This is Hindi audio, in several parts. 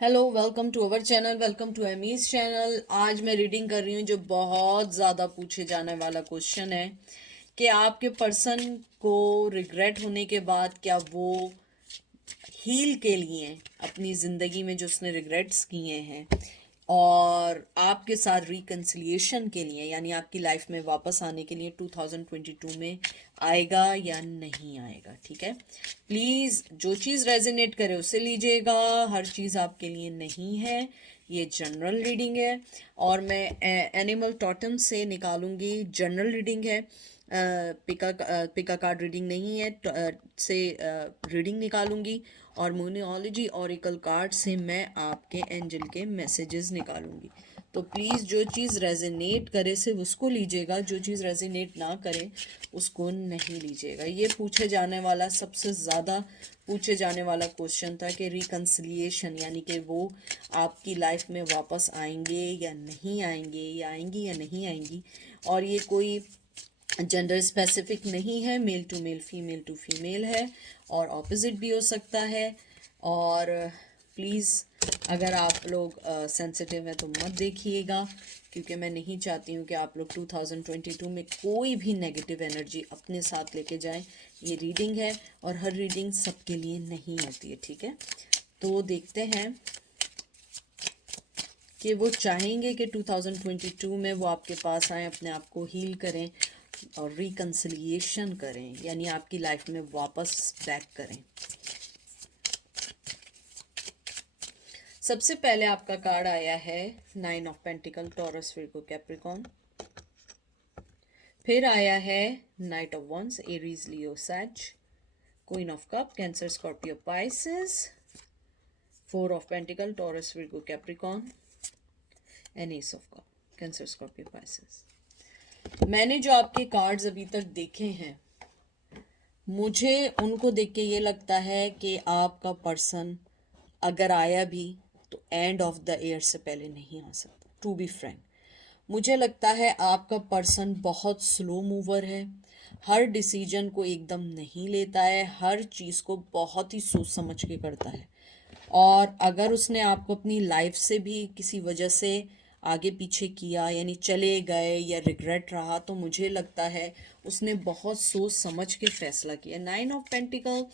Hello, welcome to our channel, welcome to Amy's channel. आज मैं रीडिंग कर रही हूँ जो बहुत ज़्यादा पूछे जाने वाला क्वेश्चन है कि आपके पर्सन को रिग्रेट होने के बाद क्या वो हील के लिए अपनी ज़िंदगी में जो उसने रिग्रेट्स किए हैं और आपके साथ रिकन्सिलिएशन के लिए यानी आपकी लाइफ में वापस आने के लिए 2022 में आएगा या नहीं आएगा। ठीक है, प्लीज़ जो चीज़ रेजोनेट करे उसे लीजिएगा, हर चीज़ आपके लिए नहीं है। ये जनरल रीडिंग है और मैं एनिमल टोटम से निकालूंगी। जनरल रीडिंग है, पिका कार्ड रीडिंग नहीं है। से रीडिंग निकालूंगी और म्यूनियोलॉजी ऑरिकल कार्ड से मैं आपके एंजल के मैसेजेस निकालूंगी। तो प्लीज़ जो चीज़ रेजोनेट करे सिर्फ उसको लीजिएगा, जो चीज़ रेजोनेट ना करे उसको नहीं लीजिएगा। ये पूछे जाने वाला सबसे ज़्यादा पूछे जाने वाला क्वेश्चन था कि रिकन्सिलिएशन यानी कि वो आपकी लाइफ में वापस आएंगे या नहीं आएंगे, या आएंगी या नहीं आएंगी। और ये कोई जेंडर स्पेसिफिक नहीं है, मेल टू फीमेल है और ऑपोजिट भी हो सकता है। और प्लीज़ अगर आप लोग सेंसिटिव हैं तो मत देखिएगा, क्योंकि मैं नहीं चाहती हूँ कि आप लोग 2022 में कोई भी नेगेटिव एनर्जी अपने साथ लेके जाएं। ये रीडिंग है और हर रीडिंग सबके लिए नहीं होती है। ठीक है, तो देखते हैं कि वो चाहेंगे कि 2022 में वो आपके पास आए, अपने आप को हील करें और रिकन्सिलिएशन करें, यानी आपकी लाइफ में वापस बैक करें। सबसे पहले आपका कार्ड आया है 9 of pentacle, Taurus, Virgo, Capricorn. फिर आया है knight of wands, Aries, Leo, सैज। Queen of cup, Cancer, Scorpio, Pisces. 4 of pentacle, Taurus, Virgo, Capricorn and ace of cup, Cancer, Scorpio, Pisces. मैंने जो आपके कार्ड्स अभी तक देखे हैं, मुझे उनको देख के ये लगता है कि आपका पर्सन अगर आया भी तो एंड ऑफ द ईयर से पहले नहीं आ सकता। टू बी फ्रैंक, मुझे लगता है आपका पर्सन बहुत स्लो मूवर है, हर डिसीजन को एकदम नहीं लेता है, हर चीज़ को बहुत ही सोच समझ के करता है। और अगर उसने आपको अपनी लाइफ से भी किसी वजह से आगे पीछे किया, यानी चले गए या रिग्रेट रहा, तो मुझे लगता है उसने बहुत सोच समझ के फैसला किया। 9 ऑफ पेंटिकल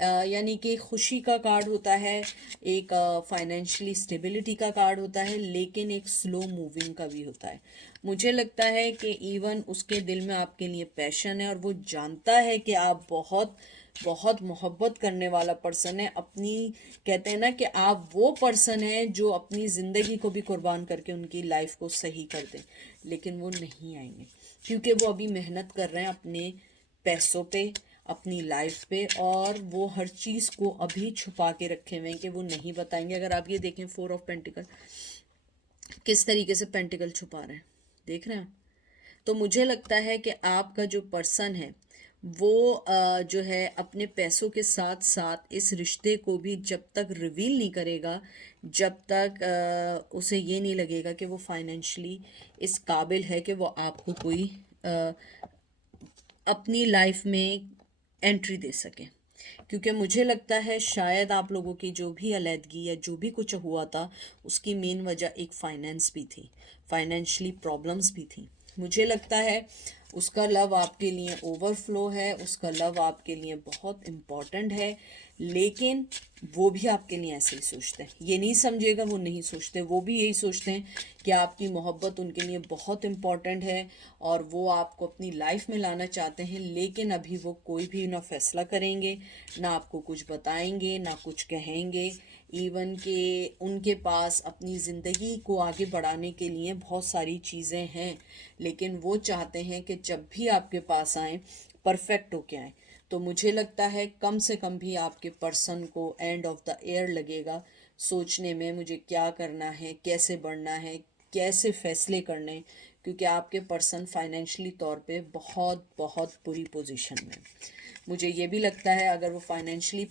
यानी कि खुशी का कार्ड होता है, एक फाइनेंशियली स्टेबिलिटी का कार्ड होता है, लेकिन एक स्लो मूविंग का भी होता है। मुझे लगता है कि इवन उसके दिल में आपके लिए पैशन है और वो जानता है कि आप बहुत बहुत मोहब्बत करने वाला पर्सन है। अपनी कहते हैं ना कि आप वो पर्सन है जो अपनी ज़िंदगी को भी कुर्बान करके उनकी लाइफ को सही कर दें, लेकिन वो नहीं आएंगे क्योंकि वो अभी मेहनत कर रहे हैं अपने पैसों पे, अपनी लाइफ पे, और वो हर चीज़ को अभी छुपा के रखे हुए हैं कि वो नहीं बताएंगे। अगर आप ये देखें 4 ऑफ पेंटिकल किस तरीके से पेंटिकल छुपा रहे हैं, देख रहे हैं। तो मुझे लगता है कि आपका जो पर्सन है वो जो है अपने पैसों के साथ साथ इस रिश्ते को भी जब तक रिवील नहीं करेगा, जब तक उसे ये नहीं लगेगा कि वो फाइनेंशियली इस काबिल है कि वो आपको कोई अपनी लाइफ में एंट्री दे सके। क्योंकि मुझे लगता है शायद आप लोगों की जो भी अलैदगी या जो भी कुछ हुआ था उसकी मेन वजह एक फाइनेंस भी थी, फाइनेंशियली प्रॉब्लम्स भी थी। मुझे लगता है उसका लव आपके लिए ओवरफ्लो है, उसका लव आपके लिए बहुत इम्पॉर्टेंट है, लेकिन वो भी आपके लिए ऐसे ही सोचते हैं। ये नहीं समझिएगा वो नहीं सोचते, वो भी यही सोचते हैं कि आपकी मोहब्बत उनके लिए बहुत इम्पॉर्टेंट है और वो आपको अपनी लाइफ में लाना चाहते हैं, लेकिन अभी वो कोई भी ना फैसला करेंगे, ना आपको कुछ बताएंगे, ना कुछ कहेंगे। इवन के उनके पास अपनी ज़िंदगी को आगे बढ़ाने के लिए बहुत सारी चीज़ें हैं, लेकिन वो चाहते हैं कि जब भी आपके पास आएँ परफेक्ट होके आएँ। तो मुझे लगता है कम से कम भी आपके पर्सन को एंड ऑफ द ईयर लगेगा सोचने में मुझे क्या करना है, कैसे बढ़ना है, कैसे फैसले करने हैं, क्योंकि आपके पर्सन फाइनेंशियली तौर पे बहुत बहुत बुरी पोजीशन में। मुझे ये भी लगता है अगर वो फाइनेंशियली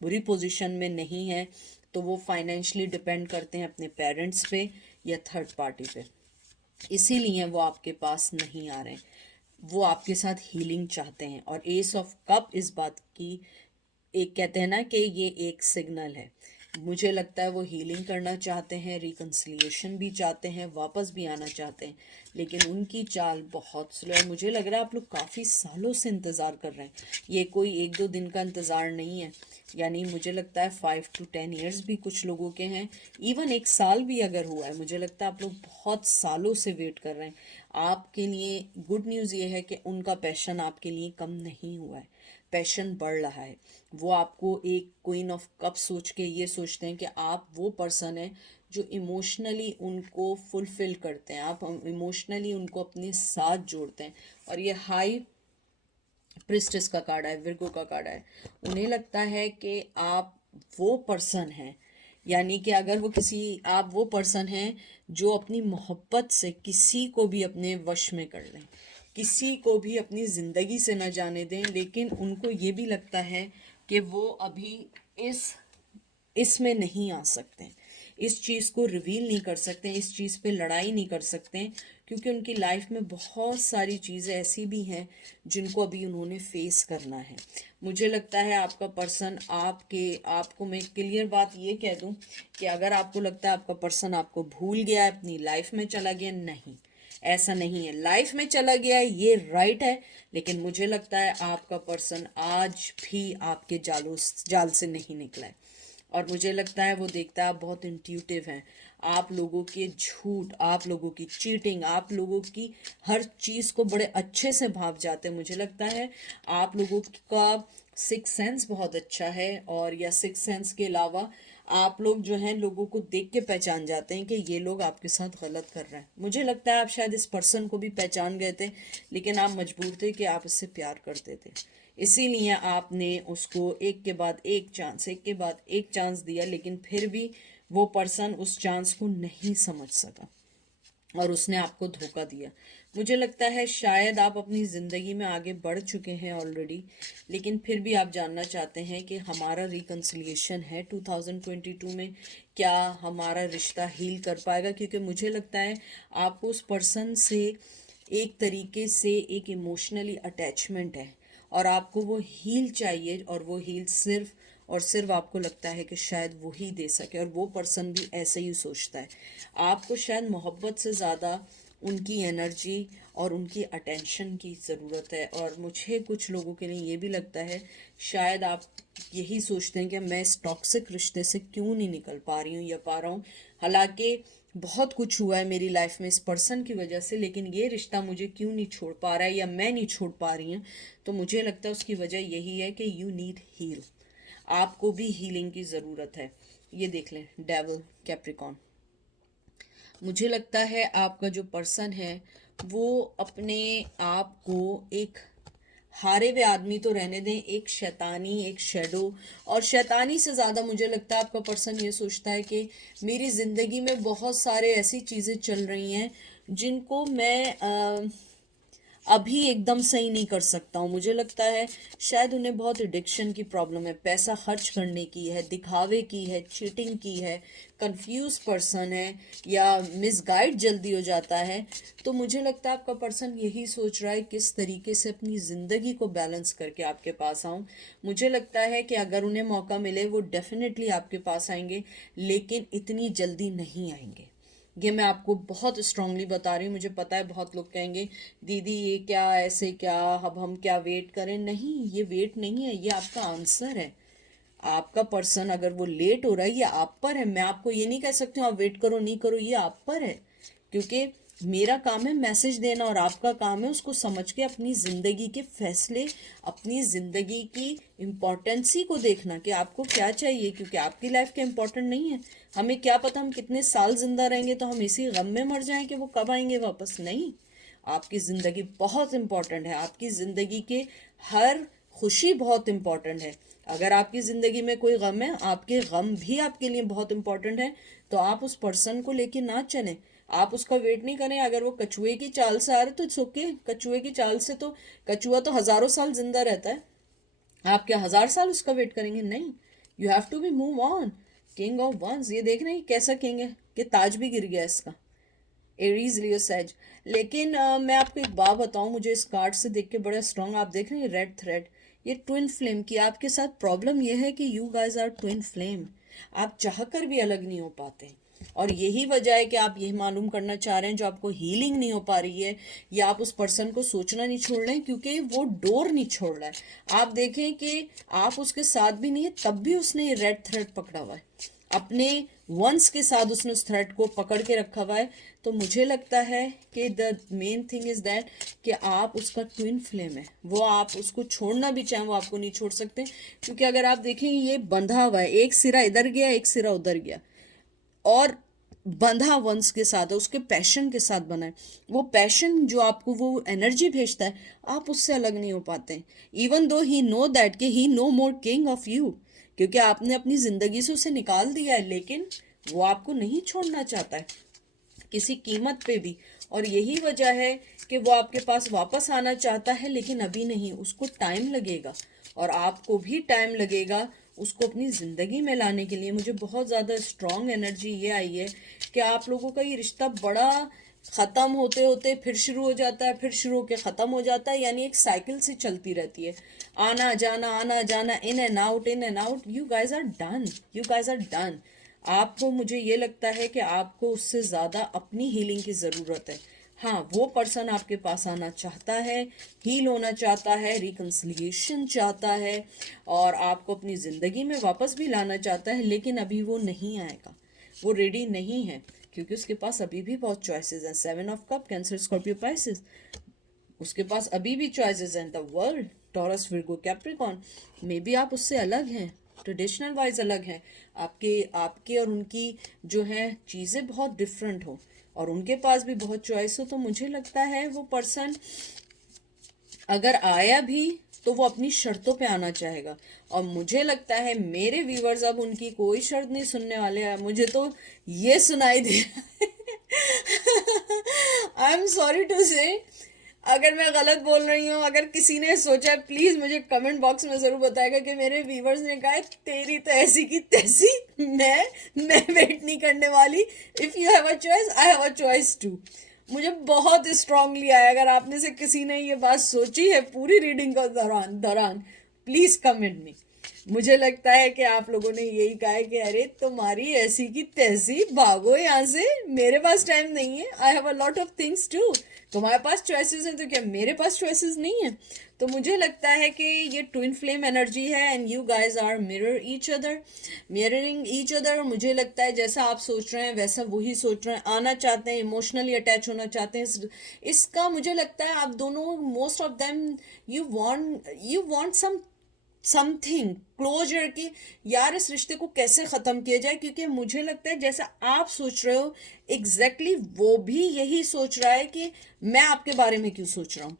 बुरी पोजीशन में नहीं है तो वो फाइनेंशियली डिपेंड करते हैं अपने पेरेंट्स पे या थर्ड पार्टी पे, इसीलिए वो आपके पास नहीं आ रहे हैं। वो आपके साथ हीलिंग चाहते हैं। और एस ऑफ कप इस बात की एक कहते हैं ना कि ये एक सिग्नल है मुझे लगता है वो हीलिंग करना चाहते हैं, रिकन्सिलिएशन भी चाहते हैं, वापस भी आना चाहते हैं, लेकिन उनकी चाल बहुत स्लो है। मुझे लग रहा है आप लोग काफ़ी सालों से इंतज़ार कर रहे हैं, ये कोई 1-2 दिन का इंतज़ार नहीं है। यानी मुझे लगता है 5 to 10 ईयर्स भी कुछ लोगों के हैं, इवन 1 साल भी अगर हुआ है, मुझे लगता है आप लोग बहुत सालों से वेट कर रहे हैं। आपके लिए गुड न्यूज़ ये है कि उनका पैशन आपके लिए कम नहीं हुआ है, पैशन बढ़ रहा है। वो आपको एक क्वीन ऑफ कप सोच के ये सोचते हैं कि आप वो पर्सन है जो इमोशनली उनको फुलफिल करते हैं, आप इमोशनली उनको अपने साथ जोड़ते हैं। और ये हाई प्रिस्टेस का कार्ड है, विर्गो का कार्ड है। उन्हें लगता है कि आप वो पर्सन हैं, यानी कि अगर वो किसी आप वो पर्सन हैं जो अपनी मोहब्बत से किसी को भी अपने वश में कर लें, किसी को भी अपनी ज़िंदगी से न जाने दें, लेकिन उनको ये भी लगता है कि वो अभी इसमें नहीं आ सकते, इस चीज़ को रिवील नहीं कर सकते, इस चीज़ पे लड़ाई नहीं कर सकते, क्योंकि उनकी लाइफ में बहुत सारी चीज़ें ऐसी भी हैं जिनको अभी उन्होंने फेस करना है। मुझे लगता है आपका पर्सन आपको मैं क्लियर बात ये कह दूं कि अगर आपको लगता है आपका पर्सन आपको भूल गया है, अपनी लाइफ में चला गया, नहीं, ऐसा नहीं है। लाइफ में चला गया है ये राइट है, लेकिन मुझे लगता है आपका पर्सन आज भी आपके जाल से नहीं निकला है। और मुझे लगता है वो देखता है आप बहुत इंट्यूटिव हैं, आप लोगों के झूठ, आप लोगों की चीटिंग, आप लोगों की हर चीज़ को बड़े अच्छे से भाप जाते हैं। मुझे लगता है आप लोगों का सिक्स सेंस बहुत अच्छा है, और या सिक्स सेंस के अलावा आप लोग जो हैं लोगों को देख के पहचान जाते हैं कि ये लोग आपके साथ गलत कर रहे हैं। मुझे लगता है आप शायद इस पर्सन को भी पहचान गए थे, लेकिन आप मजबूर थे कि आप इससे प्यार करते थे, इसीलिए आपने उसको एक के बाद एक चांस, एक के बाद एक चांस दिया, लेकिन फिर भी वो पर्सन उस चांस को नहीं समझ सका और उसने आपको धोखा दिया। मुझे लगता है शायद आप अपनी ज़िंदगी में आगे बढ़ चुके हैं ऑलरेडी, लेकिन फिर भी आप जानना चाहते हैं कि हमारा रिकन्सिलिएशन है 2022 में, क्या हमारा रिश्ता हील कर पाएगा? क्योंकि मुझे लगता है आपको उस पर्सन से एक तरीके से एक इमोशनली अटैचमेंट है, और आपको वो हील चाहिए, और वो हील सिर्फ और सिर्फ आपको लगता है कि शायद वो ही दे सके, और वो पर्सन भी ऐसे ही सोचता है। आपको शायद मोहब्बत से ज़्यादा उनकी एनर्जी और उनकी अटेंशन की ज़रूरत है। और मुझे कुछ लोगों के लिए ये भी लगता है शायद आप यही सोचते हैं कि मैं इस टॉक्सिक रिश्ते से क्यों नहीं निकल पा रही हूँ या पा रहा हूँ, हालांकि बहुत कुछ हुआ है मेरी लाइफ में इस पर्सन की वजह से, लेकिन ये रिश्ता मुझे क्यों नहीं छोड़ पा रहा है या मैं नहीं छोड़ पा रही हूँ। तो मुझे लगता है उसकी वजह यही है कि यू नीड हील, आपको भी हीलिंग की ज़रूरत है। ये देख लें, डेविल, कैप्रिकॉन। मुझे लगता है आपका जो पर्सन है वो अपने आप को एक हारे हुए आदमी तो रहने दें, एक शैतानी, एक शेडो, और शैतानी से ज़्यादा मुझे लगता है आपका पर्सन ये सोचता है कि मेरी ज़िंदगी में बहुत सारे ऐसी चीज़ें चल रही हैं जिनको मैं अभी एकदम सही नहीं कर सकता हूँ। मुझे लगता है शायद उन्हें बहुत एडिक्शन की प्रॉब्लम है, पैसा खर्च करने की है, दिखावे की है, चीटिंग की है, कंफ्यूज पर्सन है, या मिसगाइड जल्दी हो जाता है। तो मुझे लगता है आपका पर्सन यही सोच रहा है किस तरीके से अपनी ज़िंदगी को बैलेंस करके आपके पास आऊँ। मुझे लगता है कि अगर उन्हें मौका मिले वो डेफिनेटली आपके पास आएंगे, लेकिन इतनी जल्दी नहीं आएंगे। ये मैं आपको बहुत स्ट्रांगली बता रही हूँ। मुझे पता है बहुत लोग कहेंगे दीदी ये क्या, ऐसे क्या, अब हम क्या वेट करें? नहीं, ये वेट नहीं है, ये आपका आंसर है। आपका पर्सन अगर वो लेट हो रहा है, ये आप पर है। मैं आपको ये नहीं कह सकती हूँ आप वेट करो नहीं करो, ये आप पर है, क्योंकि मेरा काम है मैसेज देना और आपका काम है उसको समझ के अपनी ज़िंदगी के फैसले, अपनी ज़िंदगी की इम्पोर्टेंसी को देखना कि आपको क्या चाहिए, क्योंकि आपकी लाइफ के इम्पोर्टेंट नहीं है। हमें क्या पता हम कितने साल जिंदा रहेंगे, तो हम इसी गम में मर जाएं कि वो कब आएंगे वापस। नहीं, आपकी ज़िंदगी बहुत इम्पोर्टेंट है, आपकी ज़िंदगी के हर खुशी बहुत इम्पोर्टेंट है। अगर आपकी ज़िंदगी में कोई गम है, आपके गम भी आपके लिए बहुत इम्पोर्टेंट है, तो आप उस पर्सन को लेके ना चलें, आप उसका वेट नहीं करें। अगर वो कछुए की चाल से आ रहे तो इट्स ओके, कछुए की चाल से तो कछुआ तो हज़ारों साल जिंदा रहता है, आप क्या 1000 साल उसका वेट करेंगे? नहीं, you have to be move on. King of once, ये देख रहे हैं कैसा किंग है कि ताज भी गिर गया इसका, एरीज लियो सेज। लेकिन मैं आपको एक बात बताऊं, मुझे इस कार्ड से देख के बड़ा स्ट्रांग, आप देख रहे हैं रेड थ्रेड, ये ट्विन फ्लेम की आपके साथ प्रॉब्लम ये है कि you guys are twin flame. आप चाहकर भी अलग नहीं हो पाते। और यही वजह है कि आप यही मालूम करना चाह रहे हैं, जो आपको हीलिंग नहीं हो पा रही है, या आप उस पर्सन को सोचना नहीं छोड़ रहे हैं क्योंकि वो डोर नहीं छोड़ रहा है। आप देखें कि आप उसके साथ भी नहीं है, तब भी उसने ये रेड थ्रेड पकड़ा हुआ है, अपने वंस के साथ उसने उस थ्रेड को पकड़ के रखा हुआ है। तो मुझे लगता है कि the main thing is that कि आप उसका ट्विन फ्लेम है, वो आप उसको छोड़ना भी चाहें वो आपको नहीं छोड़ सकते। क्योंकि अगर आप देखें ये बंधा हुआ है, एक सिरा इधर गया एक सिरा उधर गया, और बंधा वंस के साथ है, उसके पैशन के साथ बना है। वो पैशन जो आपको वो एनर्जी भेजता है, आप उससे अलग नहीं हो पाते। Even though he know that कि he no more king of you, क्योंकि आपने अपनी जिंदगी से उसे निकाल दिया है, लेकिन वो आपको नहीं छोड़ना चाहता है किसी कीमत पे भी। और यही वजह है कि वो आपके पास वापस आना चाहता है, लेकिन अभी नहीं, उसको टाइम लगेगा और आपको भी टाइम लगेगा उसको अपनी ज़िंदगी में लाने के लिए। मुझे बहुत ज़्यादा स्ट्रॉन्ग एनर्जी ये आई है कि आप लोगों का ये रिश्ता बड़ा ख़त्म होते होते फिर शुरू हो जाता है, फिर शुरू होकर ख़त्म हो जाता है, यानी एक साइकिल से चलती रहती है, आना जाना, in and out, in and out. You guys are done, you guys are done. आपको, मुझे ये लगता है कि आपको उससे ज़्यादा अपनी हीलिंग की ज़रूरत है। हाँ, वो पर्सन आपके पास आना चाहता है, हील होना चाहता है, रिकन्सिलिएशन चाहता है, और आपको अपनी ज़िंदगी में वापस भी लाना चाहता है, लेकिन अभी वो नहीं आएगा, वो रेडी नहीं है, क्योंकि उसके पास अभी भी बहुत चॉइसेस हैं। 7 of cup, Cancer, Scorpio, Pisces, उसके पास अभी भी चॉइसेस हैं। The world, taurus, Virgo, Capricorn. May be आप उससे अलग हैं, ट्रेडिशनल वाइज अलग हैं, आपके आपके और उनकी जो है चीज़ें बहुत डिफरेंट हो, और उनके पास भी बहुत चॉइस हो। तो मुझे लगता है वो पर्सन अगर आया भी तो वो अपनी शर्तों पे आना चाहेगा। और मुझे लगता है मेरे व्यूवर्स अब उनकी कोई शर्त नहीं सुनने वाले हैं, मुझे तो ये सुनाई दे आई एम सॉरी टू से, अगर मैं गलत बोल रही हूँ, अगर किसी ने सोचा, प्लीज मुझे कमेंट बॉक्स में जरूर बताएगा कि मेरे व्यूवर्स ने कहा तेरी तो ऐसी की तैसी, मैं वेट नहीं करने वाली। If you have a choice, I have a choice too. मुझे बहुत स्ट्रांगली आया, अगर आप में से किसी ने ये बात सोची है पूरी रीडिंग के दौरान प्लीज कमेंट में। मुझे लगता है कि आप लोगों ने यही कहा है कि अरे तुम्हारी ऐसी की तैसी, भागो यहाँ से, मेरे पास टाइम नहीं है, I have a lot of things to. तुम्हारे पास चॉइसेस हैं तो क्या मेरे पास चॉइसेस नहीं है? तो मुझे लगता है कि ये ट्विन फ्लेम एनर्जी है, and you guys are mirroring each other. मुझे लगता है जैसा आप सोच रहे हैं वैसा वही सोच रहे हैं, आना चाहते हैं, इमोशनली अटैच होना चाहते हैं। इसका मुझे लगता है आप दोनों, most of them, you want something closer की, यार इस रिश्ते को कैसे ख़त्म किया जाए। क्योंकि मुझे लगता है जैसा आप सोच रहे हो एग्जैक्टली वो भी यही सोच रहा है कि मैं आपके बारे में क्यों सोच रहा हूँ,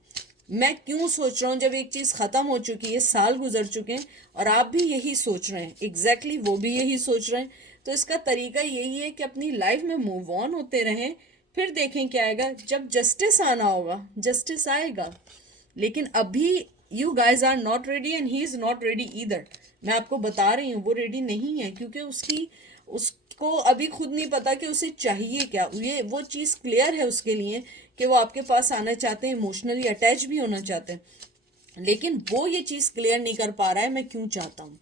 मैं क्यों सोच रहा हूँ, जब एक चीज़ ख़त्म हो चुकी है, साल गुजर चुके हैं, और आप भी यही सोच रहे हैं, एग्जैक्टली वो भी यही सोच रहे हैं। तो इसका तरीका यही है कि अपनी लाइफ में मूव ऑन होते रहें, फिर देखें क्या आएगा। जब जस्टिस आना होगा, जस्टिस आएगा, लेकिन अभी you guys are not ready and he is not ready either. मैं आपको बता रही हूँ वो रेडी नहीं है, क्योंकि उसको अभी खुद नहीं पता कि उसे चाहिए क्या। ये वो चीज़ क्लियर है उसके लिए कि वो आपके पास आना चाहते हैं, इमोशनली अटैच भी होना चाहते हैं, लेकिन वो ये चीज़ क्लियर नहीं कर पा रहा है मैं क्यों चाहता हूँ।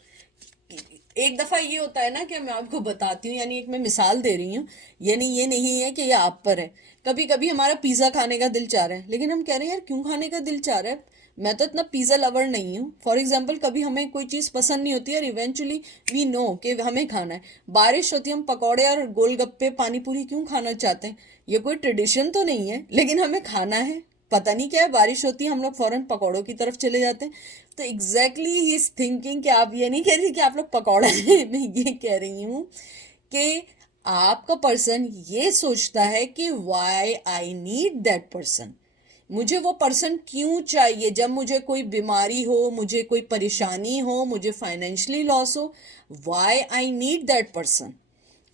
एक दफ़ा ये होता है ना कि मैं आपको बताती हूँ, यानी एक मैं मिसाल दे रही हूँ, यानी ये नहीं है कि ये आप पर है। कभी कभी हमारा पिज़्ज़ा खाने का दिल चाह रहा है, लेकिन हम कह रहे हैं यार क्यों खाने का दिल चाह रहा है, मैं तो इतना पिज़्ज़ा लवर नहीं हूँ। फॉर एग्जाम्पल, कभी हमें कोई चीज़ पसंद नहीं होती और इवेंचुअली वी नो कि हमें खाना है। बारिश होती है, हम पकौड़े और गोलगप्पे, पानी पूरी क्यों खाना चाहते हैं? ये कोई ट्रेडिशन तो नहीं है, लेकिन हमें खाना है। पता नहीं क्या है, बारिश होती है हम लोग फौरन पकौड़ों की तरफ चले जाते हैं। तो एग्जैक्टली ही इज थिंकिंग कि आप ये नहीं कह रही कि आप लोग पकौड़ा हैं, मैं ये कह रही हूँ कि आपका पर्सन ये सोचता है कि why I need that person, मुझे वो पर्सन क्यों चाहिए। जब मुझे कोई बीमारी हो, मुझे कोई परेशानी हो, मुझे फाइनेंशियली लॉस हो, why I need that person,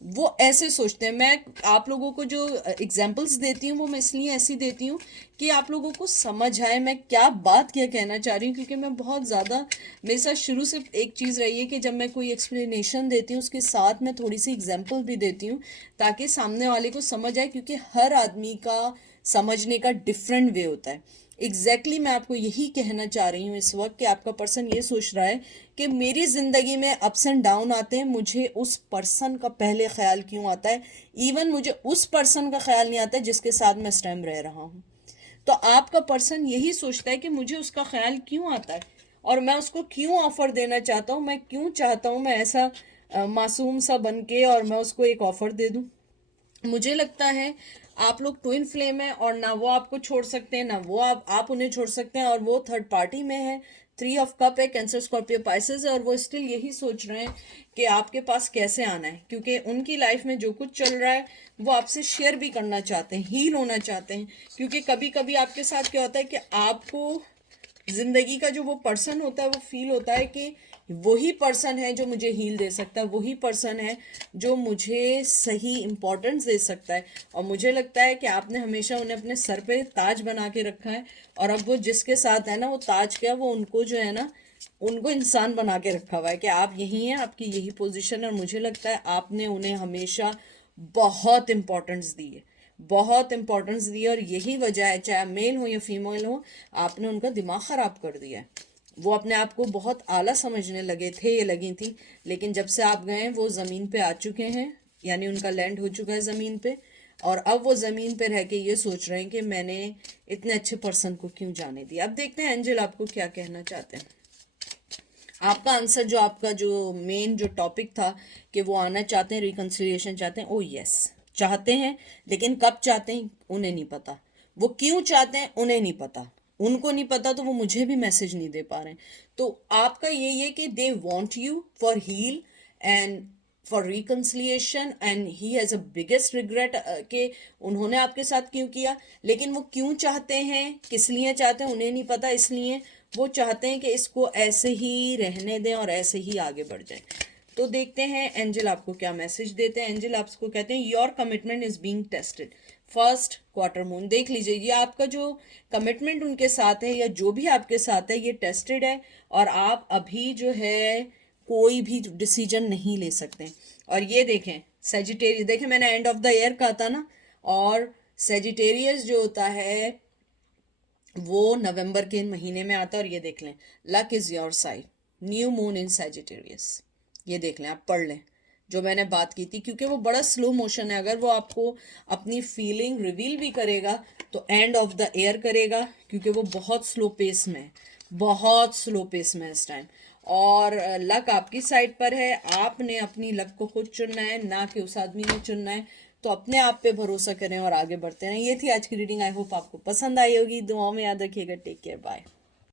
वो ऐसे सोचते हैं। मैं आप लोगों को जो एग्जाम्पल्स देती हूँ वो मैं इसलिए ऐसी देती हूँ कि आप लोगों को समझ आए मैं क्या बात क्या कहना चाह रही हूँ। क्योंकि मैं बहुत ज़्यादा, मेरे साथ शुरू से एक चीज़ रही है कि जब मैं कोई एक्सप्लेनेशन देती हूँ उसके साथ मैं थोड़ी सी एग्जाम्पल भी देती हूँ, ताकि सामने वाले को समझ आए, क्योंकि हर आदमी का समझने का डिफरेंट वे होता है। एग्जैक्टली मैं आपको यही कहना चाह रही हूँ इस वक्त कि आपका पर्सन ये सोच रहा है कि मेरी ज़िंदगी में अप्स एंड डाउन आते हैं, मुझे उस पर्सन का पहले ख्याल क्यों आता है, इवन मुझे उस पर्सन का ख्याल नहीं आता है जिसके साथ मैं इस टाइम रह रहा हूँ। तो आपका पर्सन यही सोचता है कि मुझे उसका ख्याल क्यों आता है और मैं उसको क्यों ऑफर देना चाहता हूँ, मैं क्यों चाहता हूँ मैं ऐसा मासूम सा बन के और मैं उसको एक ऑफर दे दूँ। मुझे लगता है आप लोग ट्विन फ्लेम है और ना वो आपको छोड़ सकते हैं ना वो आप उन्हें छोड़ सकते हैं, और वो थर्ड पार्टी में है। 3 ऑफ कप है, कैंसर स्कॉर्पियो पाइसेस है, और वो स्टिल यही सोच रहे हैं कि आपके पास कैसे आना है, क्योंकि उनकी लाइफ में जो कुछ चल रहा है वो आपसे शेयर भी करना चाहते हैं, हील होना चाहते हैं। क्योंकि कभी कभी आपके साथ क्या होता है कि आपको जिंदगी का जो वो पर्सन होता है वो फील होता है कि वही पर्सन है जो मुझे हील दे सकता है, वही पर्सन है जो मुझे सही इम्पोर्टेंस दे सकता है। और मुझे लगता है कि आपने हमेशा उन्हें अपने सर पे ताज बना के रखा है, और अब वो जिसके साथ है ना, वो ताज क्या, वो उनको जो है ना, उनको इंसान बना के रखा हुआ है कि आप यही हैं, आपकी यही पोजीशन है। और मुझे लगता है आपने उन्हें हमेशा बहुत इंपॉर्टेंस दी है, बहुत इंपॉर्टेंस दी है, और यही वजह है, चाहे मेल हो या फीमेल हो, आपने उनका दिमाग ख़राब कर दिया है। वो अपने आप को बहुत आला समझने लगे थे, ये लगी थी, लेकिन जब से आप गए वो ज़मीन पे आ चुके हैं, यानी उनका लैंड हो चुका है ज़मीन पे, और अब वो ज़मीन पे रह के ये सोच रहे हैं कि मैंने इतने अच्छे पर्सन को क्यों जाने दिया। अब देखते हैं एंजल आपको क्या कहना चाहते हैं। आपका आंसर, जो आपका जो मेन जो टॉपिक था कि वो आना चाहते हैं, रिकन्सिलिएशन चाहते हैं, ओ यस चाहते हैं, लेकिन कब चाहते हैं उन्हें नहीं पता, वो क्यों चाहते हैं उन्हें नहीं पता, उनको नहीं पता, तो वो मुझे भी मैसेज नहीं दे पा रहे हैं। तो आपका यही है कि they want you for heal and for reconciliation, and he has a biggest regret कि उन्होंने आपके साथ क्यों किया। लेकिन वो क्यों चाहते हैं, किस लिए चाहते हैं उन्हें नहीं पता, इसलिए वो चाहते हैं कि इसको ऐसे ही रहने दें और ऐसे ही आगे बढ़ जाए। तो देखते हैं एंजल आपको क्या मैसेज देते हैं। एंजल आपको कहते हैं your commitment is being tested, first quarter moon. देख लीजिए, ये आपका जो कमिटमेंट उनके साथ है या जो भी आपके साथ है ये टेस्टेड है, और आप अभी जो है कोई भी डिसीजन नहीं ले सकते। और ये देखें सेजिटेरियस, देखें मैंने एंड ऑफ द ईयर कहा था ना, और सेजिटेरियस जो होता है वो नवंबर के महीने में आता है। और ये देख लें, luck is your side, new moon in Sagittarius, ये देख लें, आप पढ़ लें जो मैंने बात की थी, क्योंकि वो बड़ा स्लो मोशन है। अगर वो आपको अपनी फीलिंग रिवील भी करेगा तो एंड ऑफ द ईयर करेगा, क्योंकि वो बहुत स्लो पेस में है, बहुत स्लो पेस में इस टाइम। और लक आपकी साइड पर है, आपने अपनी लक को खुद चुनना है, ना कि उस आदमी ने चुनना है। तो अपने आप पे भरोसा करें और आगे बढ़ते रहें। ये थी आज की रीडिंग, आई होप आपको पसंद आई होगी। दुआओं में याद रखिएगा। Take care, bye.